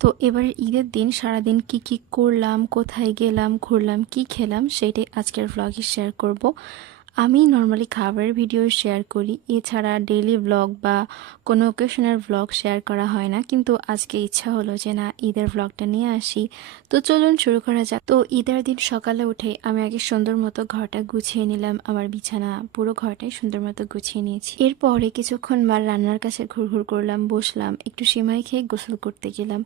তো এবারে ঈদের দিন সারাদিন কি কি করলাম, কোথায় গেলাম, ঘুরলাম, কি খেলাম সেটাই আজকের ভ্লগে শেয়ার করব। আমি নর্মালি খাবারের ভিডিও শেয়ার করি, এছাড়া ডেইলি ভ্লগ বা কোনো ওকেশনের ভ্লগ শেয়ার করা হয় না, কিন্তু আজকে ইচ্ছা হলো যে না, ঈদের ভ্লগটা নিয়ে আসি। তো চলুন শুরু করা যাক। তো ঈদের দিন সকালে উঠে আমি আগে সুন্দর মতো ঘরটা গুছিয়ে নিলাম, আমার বিছানা পুরো ঘরটাই সুন্দর মতো গুছিয়ে নিয়েছি। এরপরে কিছুক্ষণ মার রান্নার কাছে ঘুরঘুর করলাম, বসলাম, একটু সিমাই খেয়ে গোসল করতে গেলাম।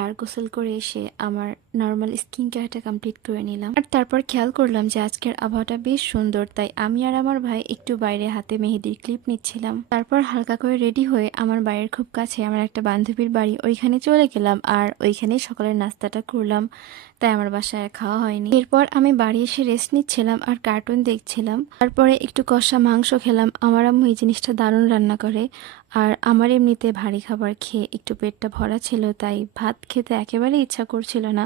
আর গোসল করে এসে আমার নর্মাল স্কিন কেয়ারটা কমপ্লিট করে নিলাম। আর তারপর খেয়াল করলাম যে আজকের আবহাওয়াটা বেশ সুন্দর, তাই আমি আর আমার ভাই একটু বাইরে হাতে মেহেদির ক্লিপ নিচ্ছিলাম। তারপর হালকা করে রেডি হয়ে আমার বাড়ির খুব কাছে আমার একটা বান্ধবীর বাড়ি, ওইখানে চলে গেলাম আর ওইখানেই সকালের নাস্তাটা করলাম, তাই আমার বাসায় আর খাওয়া হয়নি। এরপর আমি বাড়ি এসে রেস্ট নিচ্ছিলাম আর কার্টুন দেখছিলাম। তারপরে একটু কষা মাংস খেলাম, আমার আম্মু এই জিনিসটা দারুণ রান্না করে। আর আমার এমনিতে ভারী খাবার খেয়ে একটু পেটটা ভরা ছিল, তাই ভাত খেতে একেবারে ইচ্ছা করছিল না,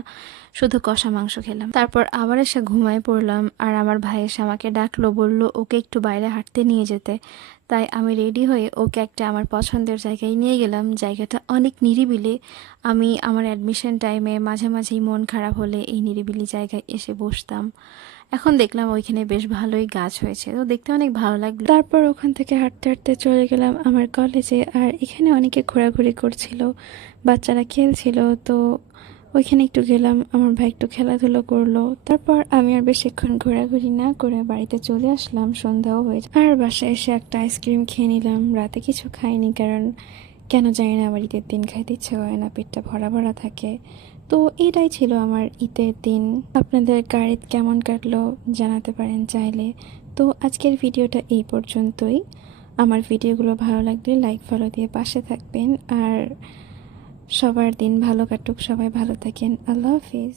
শুধু কষা মাংস খেলাম। তারপর আবার এসে ঘুমায় পড়লাম আর আমার ভাই এসে আমাকে ডাকলো, বলল ওকে একটু বাইরে হাঁটতে নিয়ে যেতে। তাই আমি রেডি হয়ে ওকে একটা আমার পছন্দের জায়গায় নিয়ে গেলাম। জায়গাটা অনেক নিরিবিলি। আমি আমার অ্যাডমিশন টাইমে মাঝে মাঝেই মন খারাপ হলে এই নিরিবিলি জায়গায় এসে বসতাম। এখন দেখলাম ওইখানে বেশ ভালোই গাছ হয়েছে, তো দেখতে অনেক ভালো লাগলো। তারপর ওখান থেকে হাঁটতে হাঁটতে চলে গেলাম আমার কলেজে, আর এখানে অনেকে ঘোরাঘুরি করছিল, বাচ্চারা খেলছিল, তো ওইখানে একটু গেলাম, আমার ভাই একটু খেলাধুলো করলো। তারপর আমি আর বেশিক্ষণ ঘোরাঘুরি না করে বাড়িতে চলে আসলাম, সন্ধ্যাও হয়েছে। আর বাসায় এসে একটা আইসক্রিম খেয়ে নিলাম। রাতে কিছু খাইনি, কারণ কেন জানি না আমার ঈদের দিন খাইতে ইচ্ছে করে না, পেটটা ভরা ভরা থাকে। তো এটাই ছিল আমার ঈদের দিন। আপনাদের কার ঈদ কেমন কাটলো জানাতে পারেন চাইলে। তো আজকের ভিডিওটা এই পর্যন্তই। আমার ভিডিওগুলো ভালো লাগলে লাইক ফলো দিয়ে পাশে থাকবেন। আর সবার দিন ভালো কাটুক, সবাই ভালো থাকেন। আল্লাহ হাফিজ।